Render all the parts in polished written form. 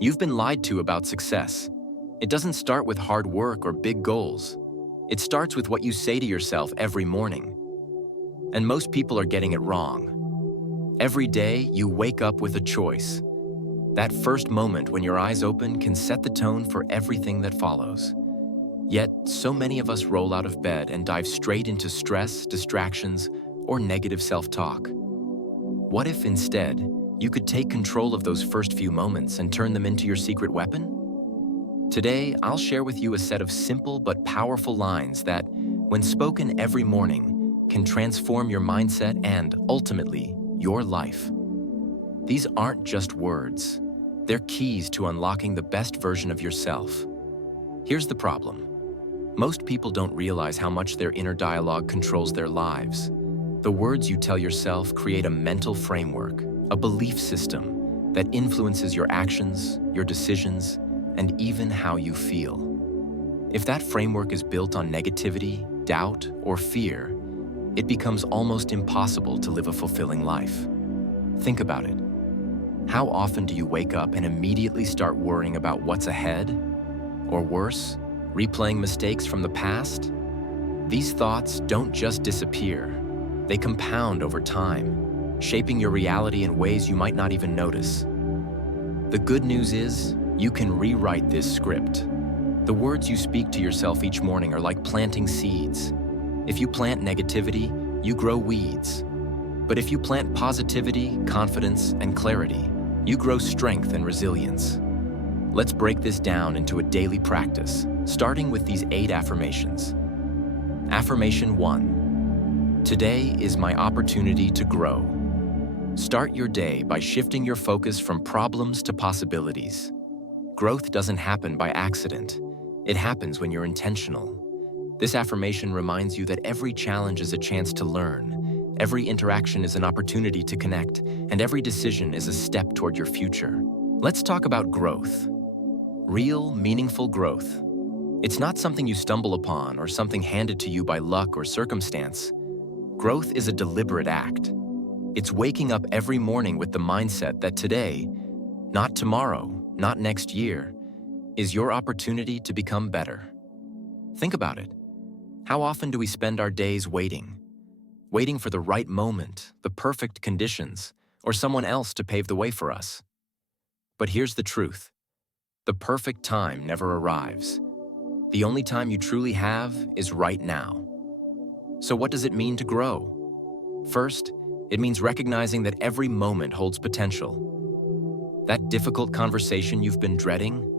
You've been lied to about success. It doesn't start with hard work or big goals. It starts with what you say to yourself every morning. And most people are getting it wrong. Every day, you wake up with a choice. That first moment when your eyes open can set the tone for everything that follows. Yet, so many of us roll out of bed and dive straight into stress, distractions, or negative self-talk. What if instead, you could take control of those first few moments and turn them into your secret weapon? Today, I'll share with you a set of simple but powerful lines that, when spoken every morning, can transform your mindset and, ultimately, your life. These aren't just words. They're keys to unlocking the best version of yourself. Here's the problem. Most people don't realize how much their inner dialogue controls their lives. The words you tell yourself create a mental framework, a belief system that influences your actions, your decisions, and even how you feel. If that framework is built on negativity, doubt, or fear, it becomes almost impossible to live a fulfilling life. Think about it. How often do you wake up and immediately start worrying about what's ahead? Or worse, replaying mistakes from the past? These thoughts don't just disappear. They compound over time, shaping your reality in ways you might not even notice. The good news is, you can rewrite this script. The words you speak to yourself each morning are like planting seeds. If you plant negativity, you grow weeds. But if you plant positivity, confidence, and clarity, you grow strength and resilience. Let's break this down into a daily practice, starting with these 8 affirmations. Affirmation 1. Today is my opportunity to grow. Start your day by shifting your focus from problems to possibilities. Growth doesn't happen by accident. It happens when you're intentional. This affirmation reminds you that every challenge is a chance to learn, every interaction is an opportunity to connect, and every decision is a step toward your future. Let's talk about growth. Real, meaningful growth. It's not something you stumble upon or something handed to you by luck or circumstance. Growth is a deliberate act. It's waking up every morning with the mindset that today, not tomorrow, not next year, is your opportunity to become better. Think about it. How often do we spend our days waiting? Waiting for the right moment, the perfect conditions, or someone else to pave the way for us. But here's the truth. The perfect time never arrives. The only time you truly have is right now. So what does it mean to grow? First, it means recognizing that every moment holds potential. That difficult conversation you've been dreading,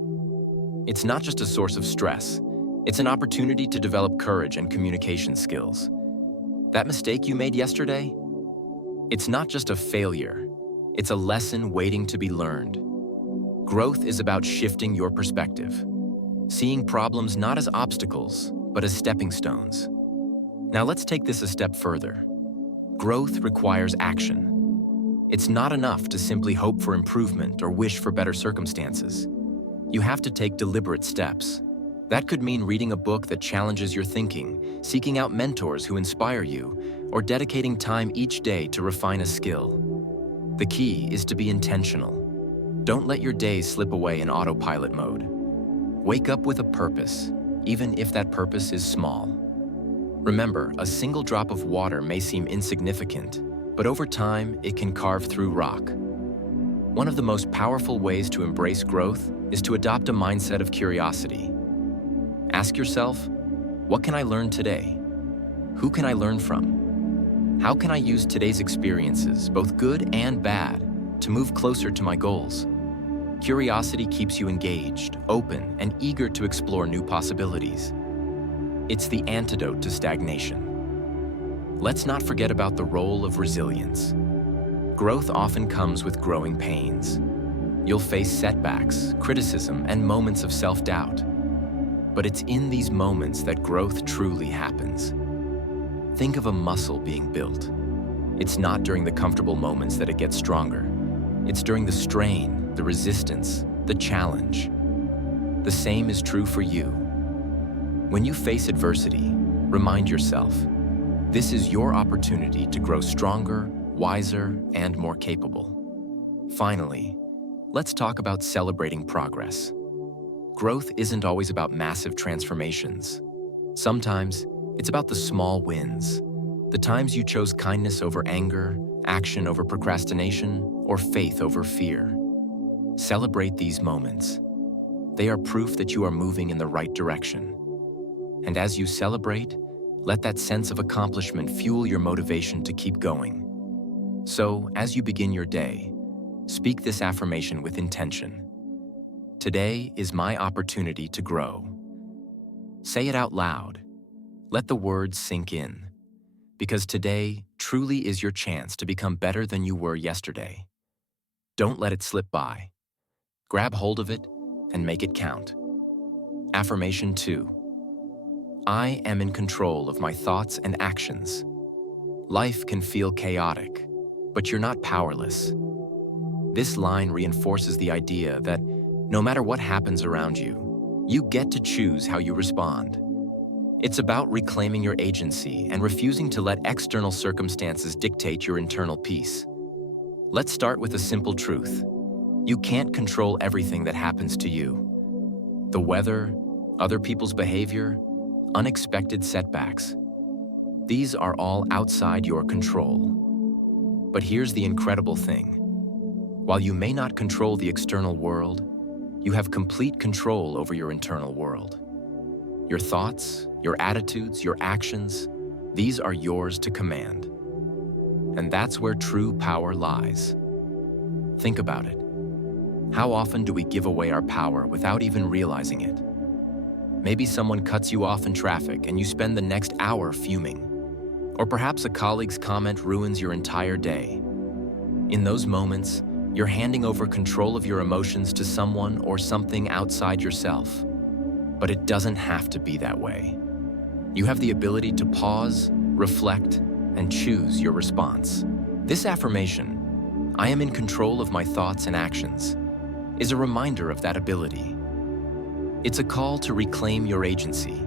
it's not just a source of stress. It's an opportunity to develop courage and communication skills. That mistake you made yesterday, it's not just a failure. It's a lesson waiting to be learned. Growth is about shifting your perspective, seeing problems not as obstacles, but as stepping stones. Now let's take this a step further. Growth requires action. It's not enough to simply hope for improvement or wish for better circumstances. You have to take deliberate steps. That could mean reading a book that challenges your thinking, seeking out mentors who inspire you, or dedicating time each day to refine a skill. The key is to be intentional. Don't let your days slip away in autopilot mode. Wake up with a purpose, even if that purpose is small. Remember, a single drop of water may seem insignificant, but over time, it can carve through rock. One of the most powerful ways to embrace growth is to adopt a mindset of curiosity. Ask yourself, what can I learn today? Who can I learn from? How can I use today's experiences, both good and bad, to move closer to my goals? Curiosity keeps you engaged, open, and eager to explore new possibilities. It's the antidote to stagnation. Let's not forget about the role of resilience. Growth often comes with growing pains. You'll face setbacks, criticism, and moments of self-doubt. But it's in these moments that growth truly happens. Think of a muscle being built. It's not during the comfortable moments that it gets stronger. It's during the strain, the resistance, the challenge. The same is true for you. When you face adversity, remind yourself, this is your opportunity to grow stronger, wiser, and more capable. Finally, let's talk about celebrating progress. Growth isn't always about massive transformations. Sometimes, it's about the small wins, the times you chose kindness over anger, action over procrastination, or faith over fear. Celebrate these moments. They are proof that you are moving in the right direction. And as you celebrate, let that sense of accomplishment fuel your motivation to keep going. So, as you begin your day, speak this affirmation with intention. Today is my opportunity to grow. Say it out loud. Let the words sink in. Because today truly is your chance to become better than you were yesterday. Don't let it slip by. Grab hold of it and make it count. Affirmation 2. I am in control of my thoughts and actions. Life can feel chaotic, but you're not powerless. This line reinforces the idea that no matter what happens around you, you get to choose how you respond. It's about reclaiming your agency and refusing to let external circumstances dictate your internal peace. Let's start with a simple truth. You can't control everything that happens to you. The weather, other people's behavior, unexpected setbacks. These are all outside your control. But here's the incredible thing. While you may not control the external world, you have complete control over your internal world. Your thoughts, your attitudes, your actions, these are yours to command. And that's where true power lies. Think about it. How often do we give away our power without even realizing it? Maybe someone cuts you off in traffic and you spend the next hour fuming. Or perhaps a colleague's comment ruins your entire day. In those moments, you're handing over control of your emotions to someone or something outside yourself. But it doesn't have to be that way. You have the ability to pause, reflect, and choose your response. This affirmation, I am in control of my thoughts and actions, is a reminder of that ability. It's a call to reclaim your agency.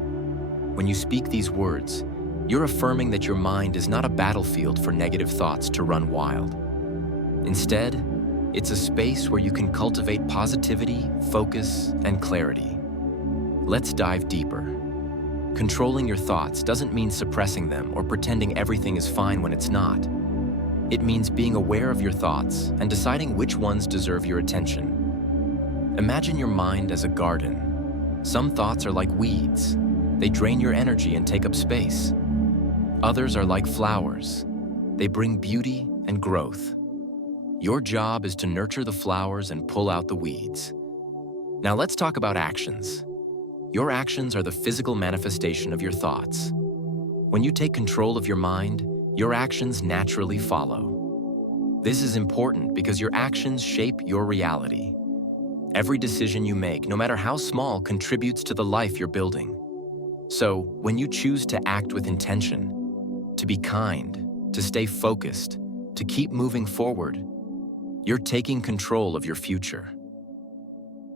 When you speak these words, you're affirming that your mind is not a battlefield for negative thoughts to run wild. Instead, it's a space where you can cultivate positivity, focus, and clarity. Let's dive deeper. Controlling your thoughts doesn't mean suppressing them or pretending everything is fine when it's not. It means being aware of your thoughts and deciding which ones deserve your attention. Imagine your mind as a garden. Some thoughts are like weeds. They drain your energy and take up space. Others are like flowers. They bring beauty and growth. Your job is to nurture the flowers and pull out the weeds. Now let's talk about actions. Your actions are the physical manifestation of your thoughts. When you take control of your mind, your actions naturally follow. This is important because your actions shape your reality. Every decision you make, no matter how small, contributes to the life you're building. So, when you choose to act with intention, to be kind, to stay focused, to keep moving forward, you're taking control of your future.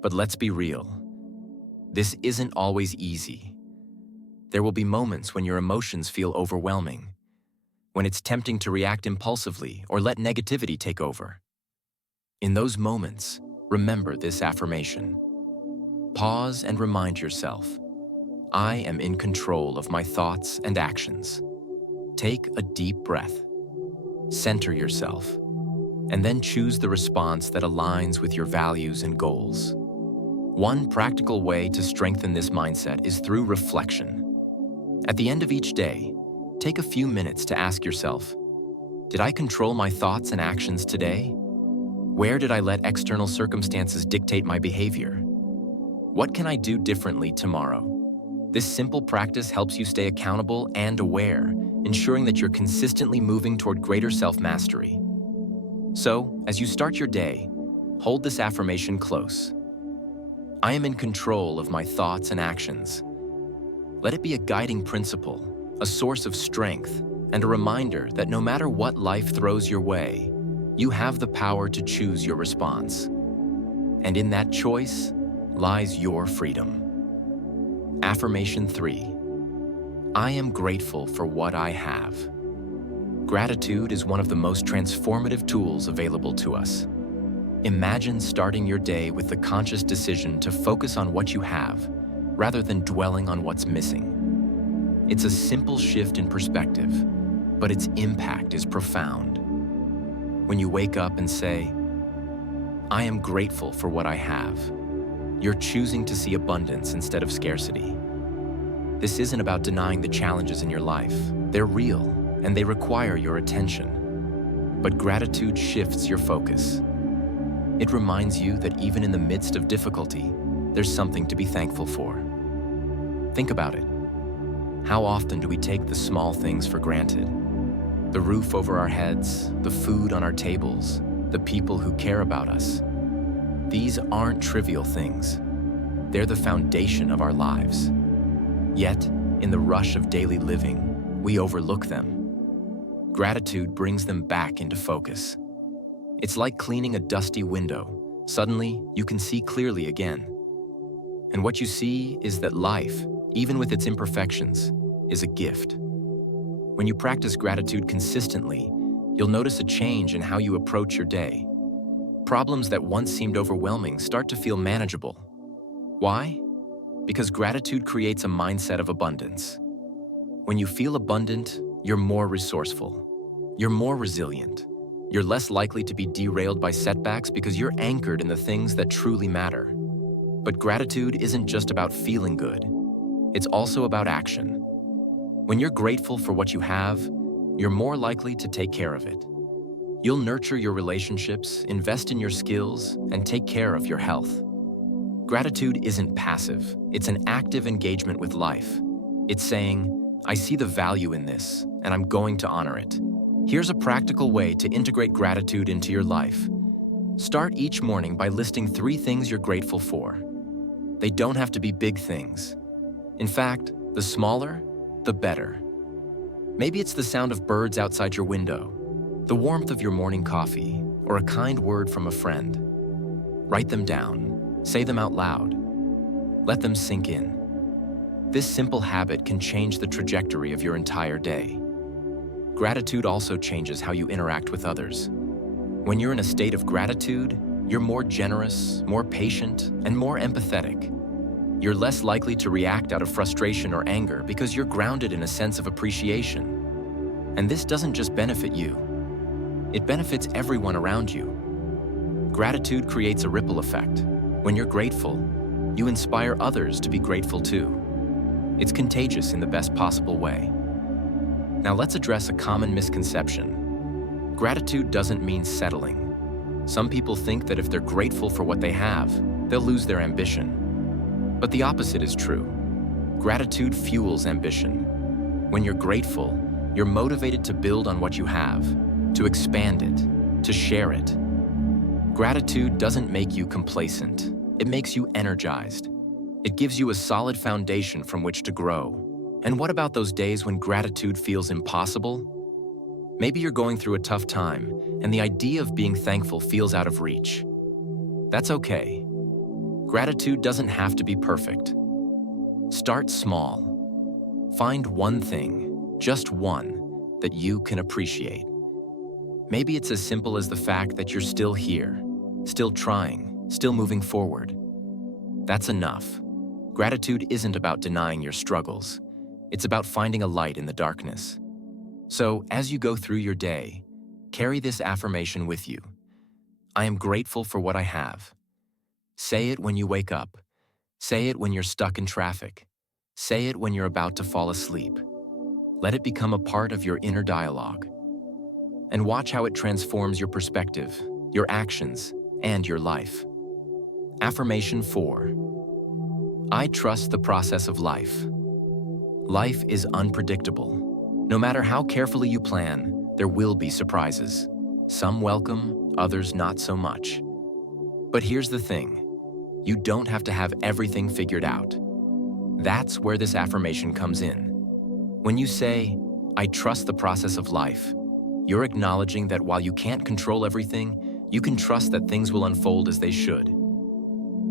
But let's be real. This isn't always easy. There will be moments when your emotions feel overwhelming, when it's tempting to react impulsively or let negativity take over. In those moments, remember this affirmation. Pause and remind yourself, I am in control of my thoughts and actions. Take a deep breath. Center yourself, and then choose the response that aligns with your values and goals. One practical way to strengthen this mindset is through reflection. At the end of each day, take a few minutes to ask yourself, did I control my thoughts and actions today? Where did I let external circumstances dictate my behavior? What can I do differently tomorrow? This simple practice helps you stay accountable and aware, ensuring that you're consistently moving toward greater self-mastery. So, as you start your day, hold this affirmation close. I am in control of my thoughts and actions. Let it be a guiding principle, a source of strength, and a reminder that no matter what life throws your way, you have the power to choose your response. And in that choice lies your freedom. Affirmation 3. I am grateful for what I have. Gratitude is one of the most transformative tools available to us. Imagine starting your day with the conscious decision to focus on what you have, rather than dwelling on what's missing. It's a simple shift in perspective, but its impact is profound. When you wake up and say, "I am grateful for what I have," you're choosing to see abundance instead of scarcity. This isn't about denying the challenges in your life. They're real, and they require your attention. But gratitude shifts your focus. It reminds you that even in the midst of difficulty, there's something to be thankful for. Think about it. How often do we take the small things for granted? The roof over our heads, the food on our tables, the people who care about us. These aren't trivial things. They're the foundation of our lives. Yet, in the rush of daily living, we overlook them. Gratitude brings them back into focus. It's like cleaning a dusty window. Suddenly, you can see clearly again. And what you see is that life, even with its imperfections, is a gift. When you practice gratitude consistently, you'll notice a change in how you approach your day. Problems that once seemed overwhelming start to feel manageable. Why? Because gratitude creates a mindset of abundance. When you feel abundant, you're more resourceful. You're more resilient. You're less likely to be derailed by setbacks because you're anchored in the things that truly matter. But gratitude isn't just about feeling good. It's also about action. When you're grateful for what you have, you're more likely to take care of it. You'll nurture your relationships, invest in your skills, and take care of your health. Gratitude isn't passive. It's an active engagement with life. It's saying, "I see the value in this, and I'm going to honor it." Here's a practical way to integrate gratitude into your life. Start each morning by listing 3 things you're grateful for. They don't have to be big things. In fact, the smaller, the better. Maybe it's the sound of birds outside your window, the warmth of your morning coffee, or a kind word from a friend. Write them down. Say them out loud. Let them sink in. This simple habit can change the trajectory of your entire day. Gratitude also changes how you interact with others. When you're in a state of gratitude, you're more generous, more patient, and more empathetic. You're less likely to react out of frustration or anger because you're grounded in a sense of appreciation. And this doesn't just benefit you. It benefits everyone around you. Gratitude creates a ripple effect. When you're grateful, you inspire others to be grateful too. It's contagious in the best possible way. Now let's address a common misconception. Gratitude doesn't mean settling. Some people think that if they're grateful for what they have, they'll lose their ambition. But the opposite is true. Gratitude fuels ambition. When you're grateful, you're motivated to build on what you have, to expand it, to share it. Gratitude doesn't make you complacent. It makes you energized. It gives you a solid foundation from which to grow. And what about those days when gratitude feels impossible? Maybe you're going through a tough time, and the idea of being thankful feels out of reach. That's okay. Gratitude doesn't have to be perfect. Start small. Find one thing, just one, that you can appreciate. Maybe it's as simple as the fact that you're still here, still trying, still moving forward. That's enough. Gratitude isn't about denying your struggles. It's about finding a light in the darkness. So, as you go through your day, carry this affirmation with you. I am grateful for what I have. Say it when you wake up. Say it when you're stuck in traffic. Say it when you're about to fall asleep. Let it become a part of your inner dialogue. And watch how it transforms your perspective, your actions, and your life. Affirmation 4. I trust the process of life. Life is unpredictable. No matter how carefully you plan, there will be surprises. Some welcome, others not so much. But here's the thing. You don't have to have everything figured out. That's where this affirmation comes in. When you say, I trust the process of life, you're acknowledging that while you can't control everything, you can trust that things will unfold as they should.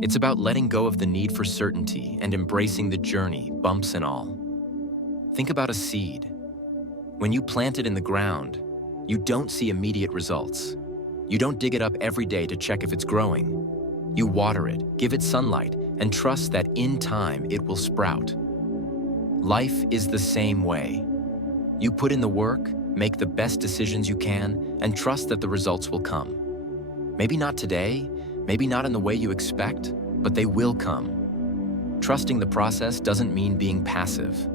It's about letting go of the need for certainty and embracing the journey, bumps and all. Think about a seed. When you plant it in the ground, you don't see immediate results. You don't dig it up every day to check if it's growing. You water it, give it sunlight, and trust that in time it will sprout. Life is the same way. You put in the work, make the best decisions you can, and trust that the results will come. Maybe not today, maybe not in the way you expect, but they will come. Trusting the process doesn't mean being passive.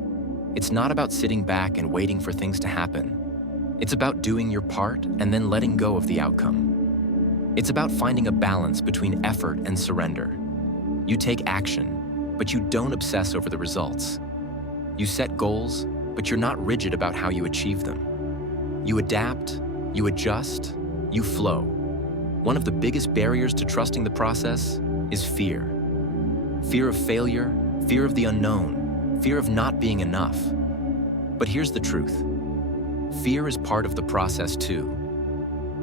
It's not about sitting back and waiting for things to happen. It's about doing your part and then letting go of the outcome. It's about finding a balance between effort and surrender. You take action, but you don't obsess over the results. You set goals, but you're not rigid about how you achieve them. You adapt, you adjust, you flow. One of the biggest barriers to trusting the process is fear. Fear of failure, fear of the unknown, fear of not being enough. But here's the truth. Fear is part of the process too.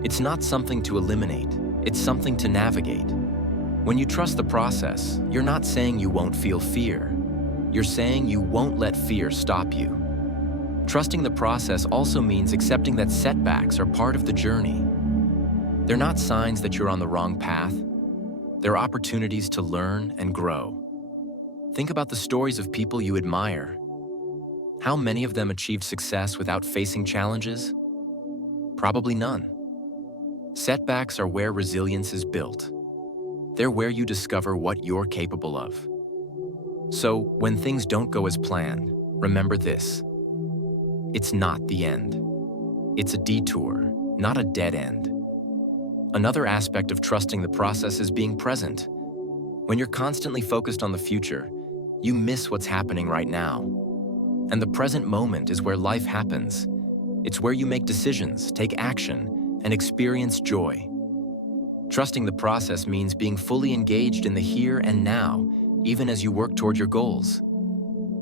It's not something to eliminate, it's something to navigate. When you trust the process, you're not saying you won't feel fear. You're saying you won't let fear stop you. Trusting the process also means accepting that setbacks are part of the journey. They're not signs that you're on the wrong path. They're opportunities to learn and grow. Think about the stories of people you admire. How many of them achieved success without facing challenges? Probably none. Setbacks are where resilience is built. They're where you discover what you're capable of. So, when things don't go as planned, remember this. It's not the end. It's a detour, not a dead end. Another aspect of trusting the process is being present. When you're constantly focused on the future, you miss what's happening right now. And the present moment is where life happens. It's where you make decisions, take action, and experience joy. Trusting the process means being fully engaged in the here and now, even as you work toward your goals.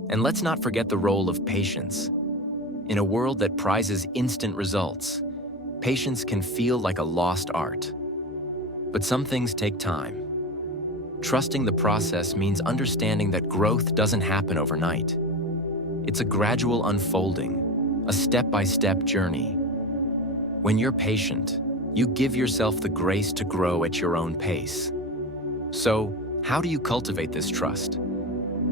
And let's not forget the role of patience. In a world that prizes instant results, patience can feel like a lost art. But some things take time. Trusting the process means understanding that growth doesn't happen overnight. It's a gradual unfolding, a step-by-step journey. When you're patient, you give yourself the grace to grow at your own pace. So, how do you cultivate this trust?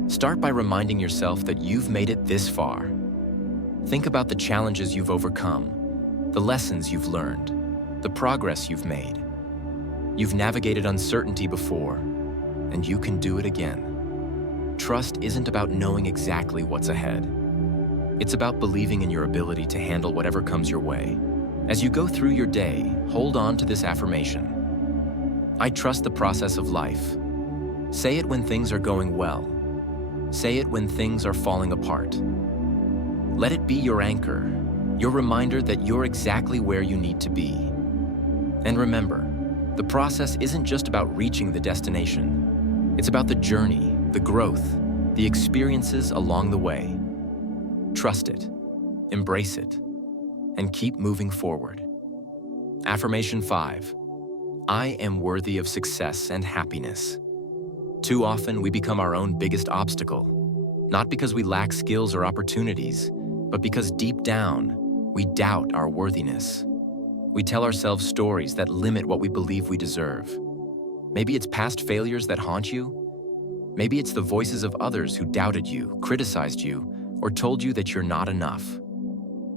Start by reminding yourself that you've made it this far. Think about the challenges you've overcome, the lessons you've learned, the progress you've made. You've navigated uncertainty before, and you can do it again. Trust isn't about knowing exactly what's ahead. It's about believing in your ability to handle whatever comes your way. As you go through your day, hold on to this affirmation. I trust the process of life. Say it when things are going well. Say it when things are falling apart. Let it be your anchor, your reminder that you're exactly where you need to be. And remember, the process isn't just about reaching the destination. It's about the journey, the growth, the experiences along the way. Trust it, embrace it, and keep moving forward. Affirmation 5. I am worthy of success and happiness. Too often we become our own biggest obstacle, not because we lack skills or opportunities, but because deep down, we doubt our worthiness. We tell ourselves stories that limit what we believe we deserve. Maybe it's past failures that haunt you. Maybe it's the voices of others who doubted you, criticized you, or told you that you're not enough.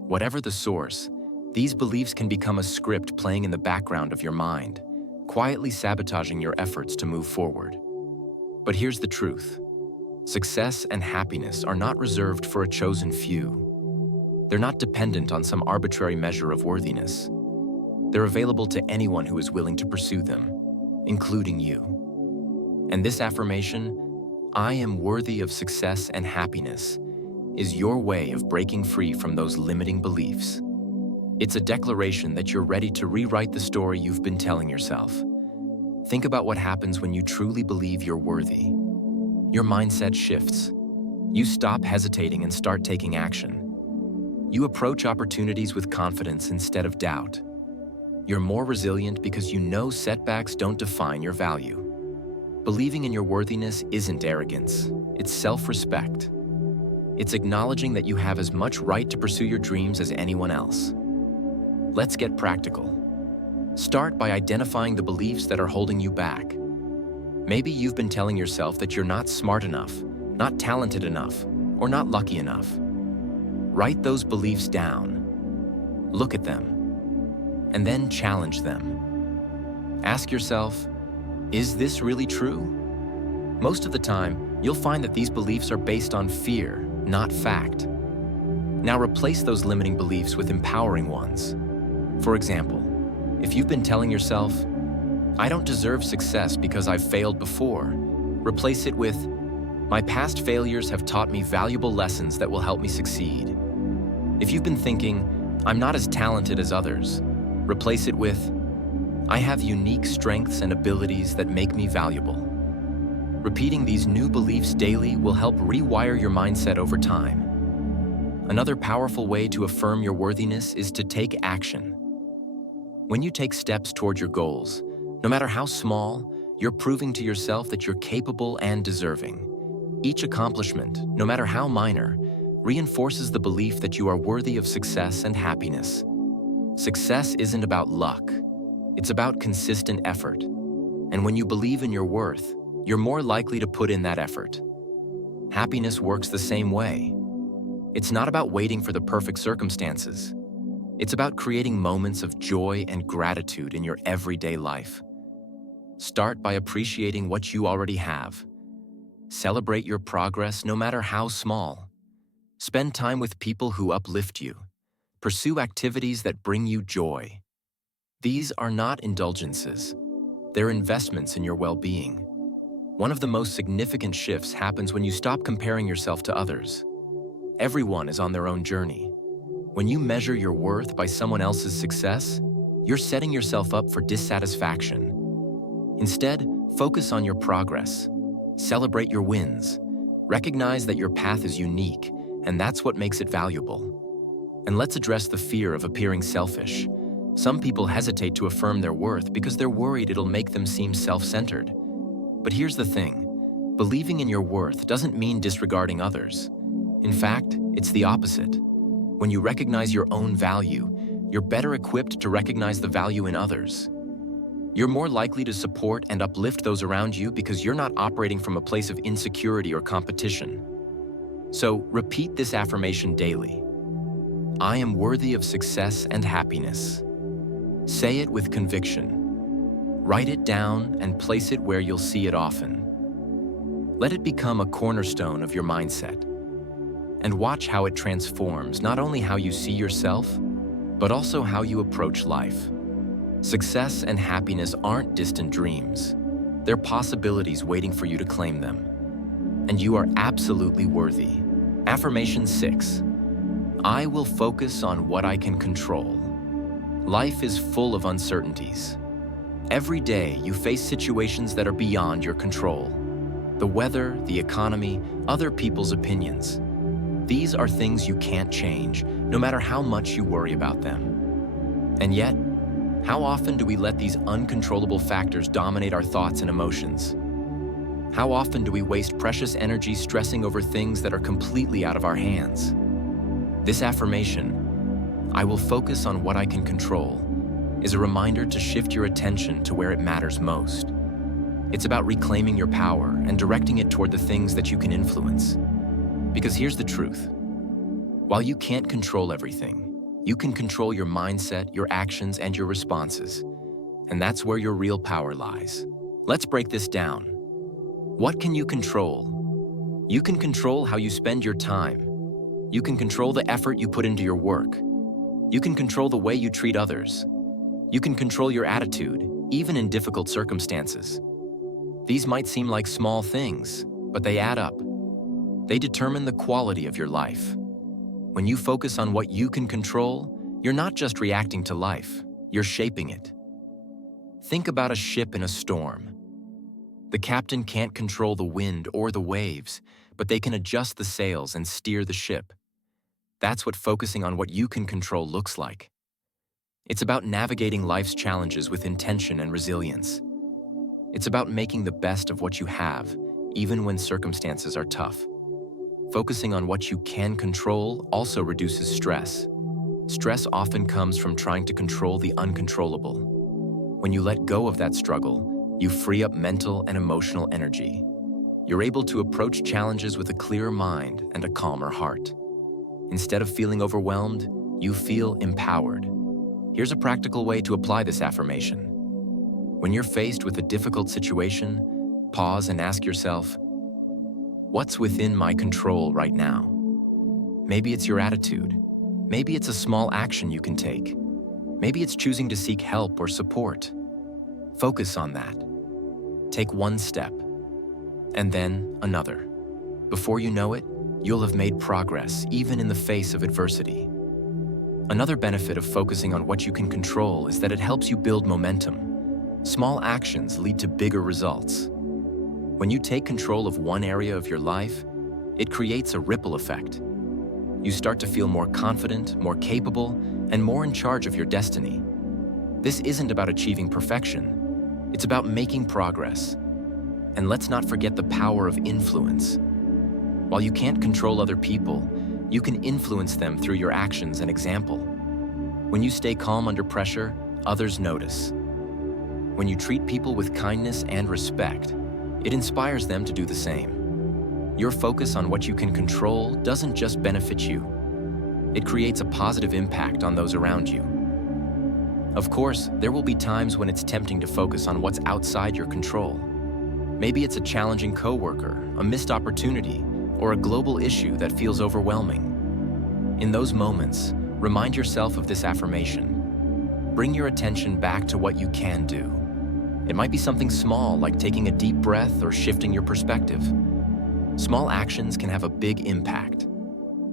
Whatever the source, these beliefs can become a script playing in the background of your mind, quietly sabotaging your efforts to move forward. But here's the truth. Success and happiness are not reserved for a chosen few. They're not dependent on some arbitrary measure of worthiness. They're available to anyone who is willing to pursue them, including you. And this affirmation, I am worthy of success and happiness, is your way of breaking free from those limiting beliefs. It's a declaration that you're ready to rewrite the story you've been telling yourself. Think about what happens when you truly believe you're worthy. Your mindset shifts. You stop hesitating and start taking action. You approach opportunities with confidence instead of doubt. You're more resilient because you know setbacks don't define your value. Believing in your worthiness isn't arrogance, it's self-respect. It's acknowledging that you have as much right to pursue your dreams as anyone else. Let's get practical. Start by identifying the beliefs that are holding you back. Maybe you've been telling yourself that you're not smart enough, not talented enough, or not lucky enough. Write those beliefs down. Look at them, and then challenge them. Ask yourself, is this really true? Most of the time, you'll find that these beliefs are based on fear, not fact. Now replace those limiting beliefs with empowering ones. For example, if you've been telling yourself, I don't deserve success because I've failed before, replace it with, my past failures have taught me valuable lessons that will help me succeed. If you've been thinking, I'm not as talented as others, replace it with, I have unique strengths and abilities that make me valuable. Repeating these new beliefs daily will help rewire your mindset over time. Another powerful way to affirm your worthiness is to take action. When you take steps toward your goals, no matter how small, you're proving to yourself that you're capable and deserving. Each accomplishment, no matter how minor, reinforces the belief that you are worthy of success and happiness. Success isn't about luck. It's about consistent effort. And when you believe in your worth, you're more likely to put in that effort. Happiness works the same way. It's not about waiting for the perfect circumstances. It's about creating moments of joy and gratitude in your everyday life. Start by appreciating what you already have. Celebrate your progress no matter how small. Spend time with people who uplift you. Pursue activities that bring you joy. These are not indulgences. They're investments in your well-being. One of the most significant shifts happens when you stop comparing yourself to others. Everyone is on their own journey. When you measure your worth by someone else's success, you're setting yourself up for dissatisfaction. Instead, focus on your progress. Celebrate your wins. Recognize that your path is unique, and that's what makes it valuable. And let's address the fear of appearing selfish. Some people hesitate to affirm their worth because they're worried it'll make them seem self-centered. But here's the thing. Believing in your worth doesn't mean disregarding others. In fact, it's the opposite. When you recognize your own value, you're better equipped to recognize the value in others. You're more likely to support and uplift those around you because you're not operating from a place of insecurity or competition. So, repeat this affirmation daily. I am worthy of success and happiness. Say it with conviction. Write it down and place it where you'll see it often. Let it become a cornerstone of your mindset. And watch how it transforms not only how you see yourself, but also how you approach life. Success and happiness aren't distant dreams. They're possibilities waiting for you to claim them. And you are absolutely worthy. Affirmation 6. I will focus on what I can control. Life is full of uncertainties. Every day you face situations that are beyond your control. The weather, the economy, other people's opinions. These are things you can't change, no matter how much you worry about them. And yet, how often do we let these uncontrollable factors dominate our thoughts and emotions? How often do we waste precious energy stressing over things that are completely out of our hands? This affirmation, I will focus on what I can control, is a reminder to shift your attention to where it matters most. It's about reclaiming your power and directing it toward the things that you can influence. Because here's the truth. While you can't control everything, you can control your mindset, your actions, and your responses. And that's where your real power lies. Let's break this down. What can you control? You can control how you spend your time. You can control the effort you put into your work. You can control the way you treat others. You can control your attitude, even in difficult circumstances. These might seem like small things, but they add up. They determine the quality of your life. When you focus on what you can control, you're not just reacting to life, you're shaping it. Think about a ship in a storm. The captain can't control the wind or the waves, but they can adjust the sails and steer the ship. That's what focusing on what you can control looks like. It's about navigating life's challenges with intention and resilience. It's about making the best of what you have, even when circumstances are tough. Focusing on what you can control also reduces stress. Stress often comes from trying to control the uncontrollable. When you let go of that struggle, you free up mental and emotional energy. You're able to approach challenges with a clearer mind and a calmer heart. Instead of feeling overwhelmed, you feel empowered. Here's a practical way to apply this affirmation. When you're faced with a difficult situation, pause and ask yourself, what's within my control right now? Maybe it's your attitude. Maybe it's a small action you can take. Maybe it's choosing to seek help or support. Focus on that. Take one step, and then another. Before you know it, you'll have made progress, even in the face of adversity. Another benefit of focusing on what you can control is that it helps you build momentum. Small actions lead to bigger results. When you take control of one area of your life, it creates a ripple effect. You start to feel more confident, more capable, and more in charge of your destiny. This isn't about achieving perfection. It's about making progress. And let's not forget the power of influence. While you can't control other people, you can influence them through your actions and example. When you stay calm under pressure, others notice. When you treat people with kindness and respect, it inspires them to do the same. Your focus on what you can control doesn't just benefit you. It creates a positive impact on those around you. Of course, there will be times when it's tempting to focus on what's outside your control. Maybe it's a challenging coworker, a missed opportunity, or a global issue that feels overwhelming. In those moments, remind yourself of this affirmation. Bring your attention back to what you can do. It might be something small, like taking a deep breath or shifting your perspective. Small actions can have a big impact.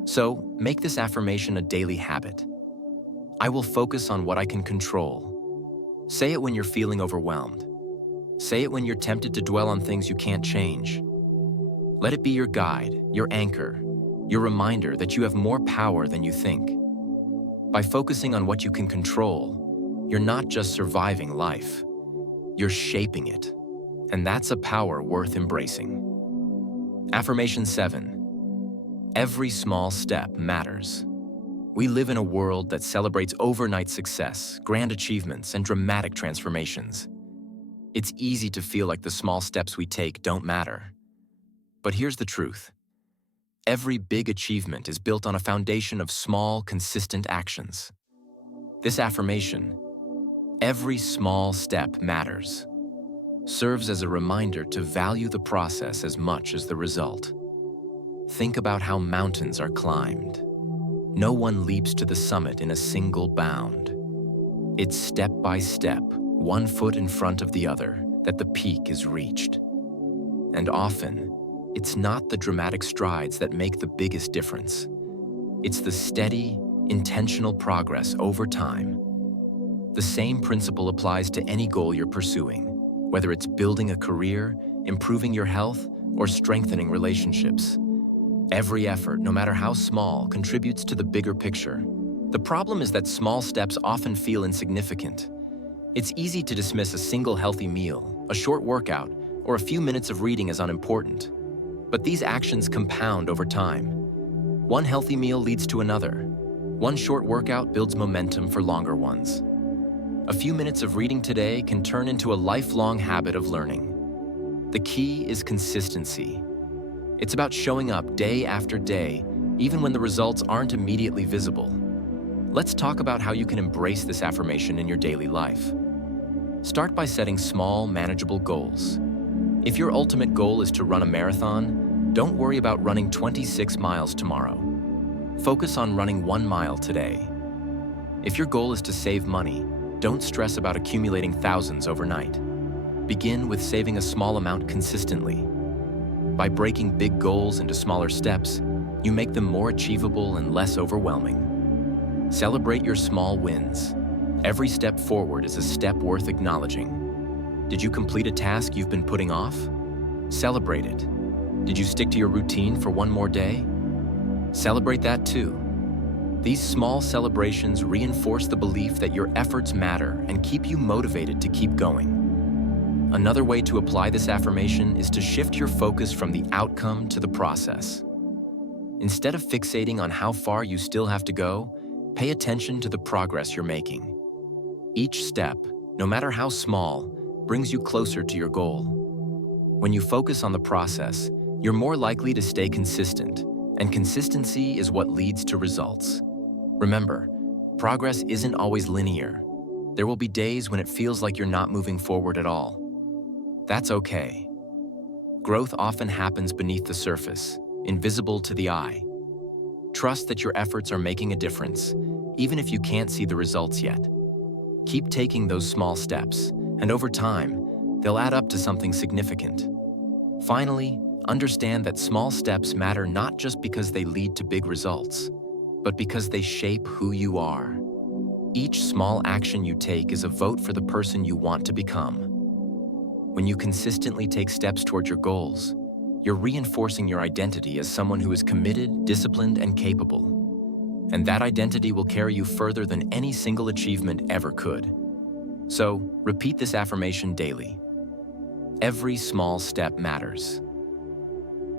So, make this affirmation a daily habit. I will focus on what I can control. Say it when you're feeling overwhelmed. Say it when you're tempted to dwell on things you can't change. Let it be your guide, your anchor, your reminder that you have more power than you think. By focusing on what you can control, you're not just surviving life, you're shaping it. And that's a power worth embracing. Affirmation 7. Every small step matters. We live in a world that celebrates overnight success, grand achievements, and dramatic transformations. It's easy to feel like the small steps we take don't matter. But here's the truth. Every big achievement is built on a foundation of small, consistent actions. This affirmation, every small step matters, serves as a reminder to value the process as much as the result. Think about how mountains are climbed. No one leaps to the summit in a single bound. It's step by step, one foot in front of the other, that the peak is reached. And often, it's not the dramatic strides that make the biggest difference. It's the steady, intentional progress over time. The same principle applies to any goal you're pursuing, whether it's building a career, improving your health, or strengthening relationships. Every effort, no matter how small, contributes to the bigger picture. The problem is that small steps often feel insignificant. It's easy to dismiss a single healthy meal, a short workout, or a few minutes of reading as unimportant. But these actions compound over time. One healthy meal leads to another. One short workout builds momentum for longer ones. A few minutes of reading today can turn into a lifelong habit of learning. The key is consistency. It's about showing up day after day, even when the results aren't immediately visible. Let's talk about how you can embrace this affirmation in your daily life. Start by setting small, manageable goals. If your ultimate goal is to run a marathon, don't worry about running 26 miles tomorrow. Focus on running 1 mile today. If your goal is to save money, don't stress about accumulating thousands overnight. Begin with saving a small amount consistently. By breaking big goals into smaller steps, you make them more achievable and less overwhelming. Celebrate your small wins. Every step forward is a step worth acknowledging. Did you complete a task you've been putting off? Celebrate it. Did you stick to your routine for one more day? Celebrate that too. These small celebrations reinforce the belief that your efforts matter and keep you motivated to keep going. Another way to apply this affirmation is to shift your focus from the outcome to the process. Instead of fixating on how far you still have to go, pay attention to the progress you're making. Each step, no matter how small, brings you closer to your goal. When you focus on the process, you're more likely to stay consistent, and consistency is what leads to results. Remember, progress isn't always linear. There will be days when it feels like you're not moving forward at all. That's okay. Growth often happens beneath the surface, invisible to the eye. Trust that your efforts are making a difference, even if you can't see the results yet. Keep taking those small steps, and over time, they'll add up to something significant. Finally, understand that small steps matter not just because they lead to big results, but because they shape who you are. Each small action you take is a vote for the person you want to become. When you consistently take steps toward your goals, you're reinforcing your identity as someone who is committed, disciplined, and capable. And that identity will carry you further than any single achievement ever could. So, repeat this affirmation daily. Every small step matters.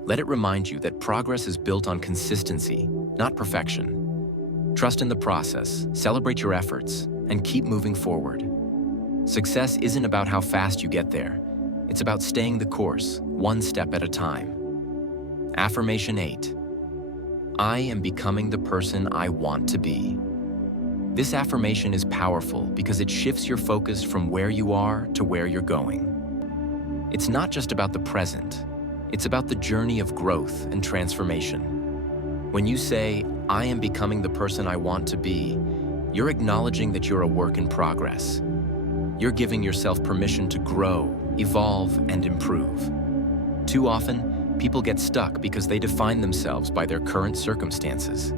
Let it remind you that progress is built on consistency, not perfection. Trust in the process, celebrate your efforts, and keep moving forward. Success isn't about how fast you get there. It's about staying the course, one step at a time. Affirmation 8. I am becoming the person I want to be. This affirmation is powerful because it shifts your focus from where you are to where you're going. It's not just about the present. It's about the journey of growth and transformation. When you say, I am becoming the person I want to be, you're acknowledging that you're a work in progress. You're giving yourself permission to grow, evolve, and improve. Too often, people get stuck because they define themselves by their current circumstances.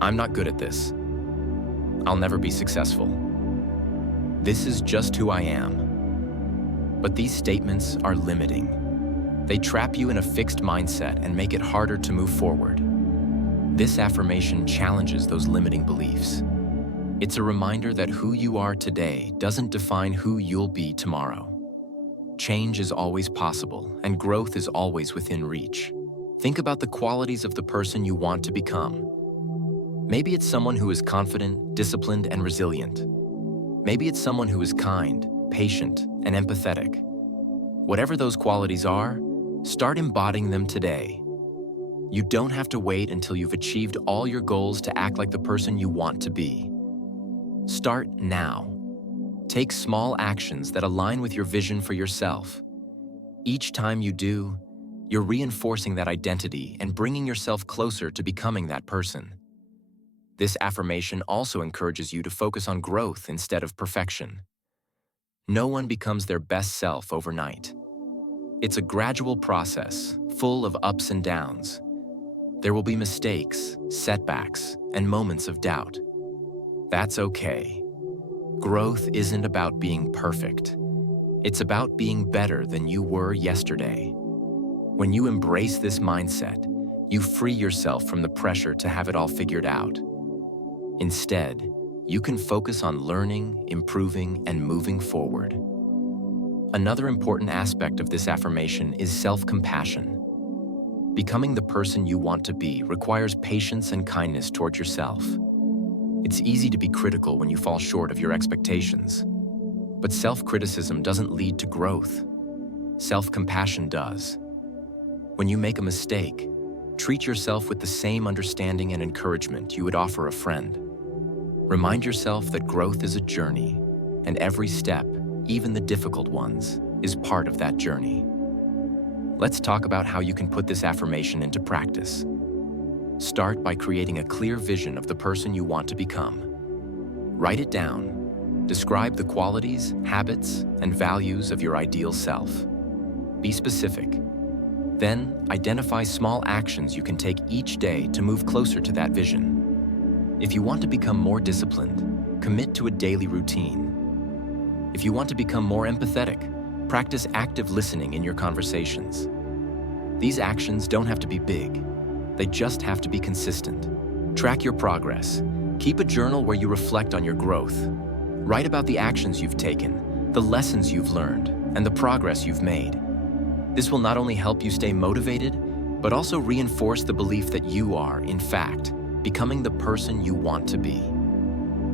I'm not good at this. I'll never be successful. This is just who I am. But these statements are limiting. They trap you in a fixed mindset and make it harder to move forward. This affirmation challenges those limiting beliefs. It's a reminder that who you are today doesn't define who you'll be tomorrow. Change is always possible, and growth is always within reach. Think about the qualities of the person you want to become. Maybe it's someone who is confident, disciplined, and resilient. Maybe it's someone who is kind, patient, and empathetic. Whatever those qualities are, start embodying them today. You don't have to wait until you've achieved all your goals to act like the person you want to be. Start now. Take small actions that align with your vision for yourself. Each time you do, you're reinforcing that identity and bringing yourself closer to becoming that person. This affirmation also encourages you to focus on growth instead of perfection. No one becomes their best self overnight. It's a gradual process, full of ups and downs. There will be mistakes, setbacks, and moments of doubt. That's okay. Growth isn't about being perfect. It's about being better than you were yesterday. When you embrace this mindset, you free yourself from the pressure to have it all figured out. Instead, you can focus on learning, improving, and moving forward. Another important aspect of this affirmation is self-compassion. Becoming the person you want to be requires patience and kindness toward yourself. It's easy to be critical when you fall short of your expectations. But self-criticism doesn't lead to growth. Self-compassion does. When you make a mistake, treat yourself with the same understanding and encouragement you would offer a friend. Remind yourself that growth is a journey, and every step, even the difficult ones, is part of that journey. Let's talk about how you can put this affirmation into practice. Start by creating a clear vision of the person you want to become. Write it down. Describe the qualities, habits, and values of your ideal self. Be specific. Then, identify small actions you can take each day to move closer to that vision. If you want to become more disciplined, commit to a daily routine. If you want to become more empathetic, practice active listening in your conversations. These actions don't have to be big. They just have to be consistent. Track your progress. Keep a journal where you reflect on your growth. Write about the actions you've taken, the lessons you've learned, and the progress you've made. This will not only help you stay motivated, but also reinforce the belief that you are, in fact, becoming the person you want to be.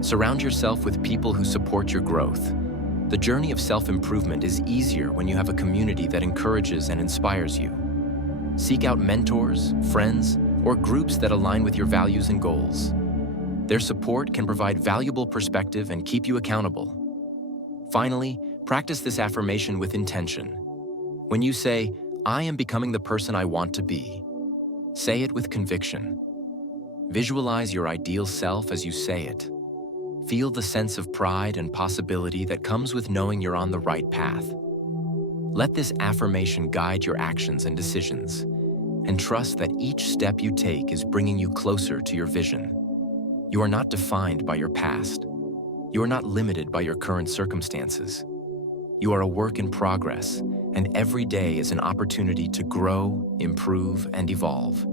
Surround yourself with people who support your growth The journey of self-improvement is easier when you have a community that encourages and inspires you. Seek out mentors, friends, or groups that align with your values and goals. Their support can provide valuable perspective and keep you accountable. Finally, practice this affirmation with intention. When you say, "I am becoming the person I want to be," say it with conviction. Visualize your ideal self as you say it. Feel the sense of pride and possibility that comes with knowing you're on the right path. Let this affirmation guide your actions and decisions, and trust that each step you take is bringing you closer to your vision. You are not defined by your past. You are not limited by your current circumstances. You are a work in progress, and every day is an opportunity to grow, improve, and evolve.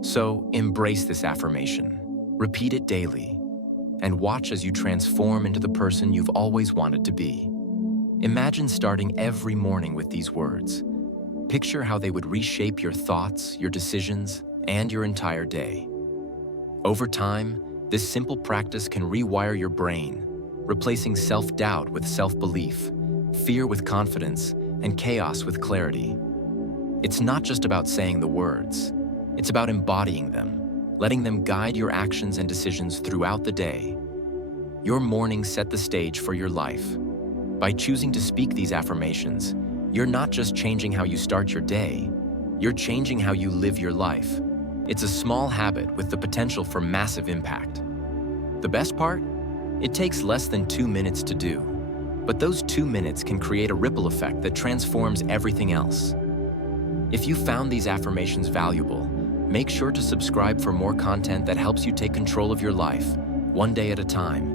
So embrace this affirmation, repeat it daily, and watch as you transform into the person you've always wanted to be. Imagine starting every morning with these words. Picture how they would reshape your thoughts, your decisions, and your entire day. Over time, this simple practice can rewire your brain, replacing self-doubt with self-belief, fear with confidence, and chaos with clarity. It's not just about saying the words. It's about embodying them, letting them guide your actions and decisions throughout the day. Your mornings set the stage for your life. By choosing to speak these affirmations, you're not just changing how you start your day, you're changing how you live your life. It's a small habit with the potential for massive impact. The best part? It takes less than 2 minutes to do, but those 2 minutes can create a ripple effect that transforms everything else. If you found these affirmations valuable, make sure to subscribe for more content that helps you take control of your life, one day at a time.